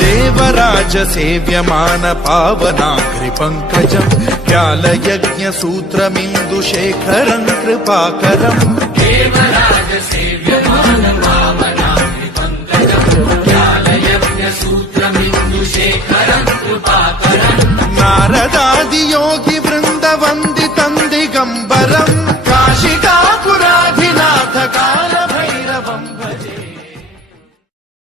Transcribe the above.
देवराज सेव्यमान पावनाग्रि पंकजम् व्यालयज्ञ सूत्रमिन्दुशेखरम् कृपाकरम् देवराज सेव्यमान पावनाग्रि पंकजम् व्यालयज्ञ सूत्र